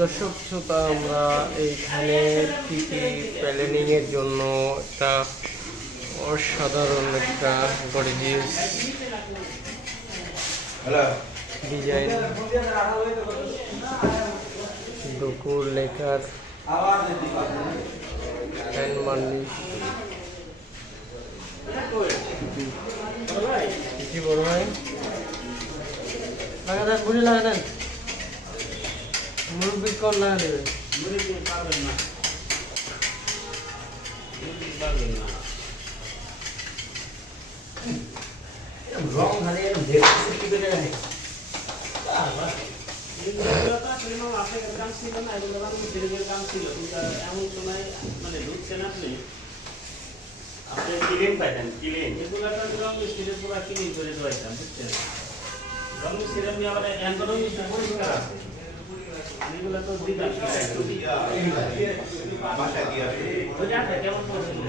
দর্শক শ্রোতা, আমরা এইখানে টিটি প্ল্যানিং এর জন্য একটা অসাধারণ একটা গর্জিয়াস ডিজাইন দুকুর লেখার হ্যান্ড মার্নিশ কি বড় ভাই লাগা দেন, বুঝে লাগা দেন, মুরব্বী কল লাগা দেবে রং খালি দেখতে কি করে রাখে আপনি ক্লিন পাইতেন, ক্লিন এগুলো রং মিস্ত্রি পুরো ক্লিন করে দেওয়াইতাম, বুঝছেন? রং মিস্ত্রি আমি আবার এনগরম মিস্ত্রি পরিষ্কার আছে, এগুলো তো দিতাম বাসা দিয়ে কেমন পছন্দ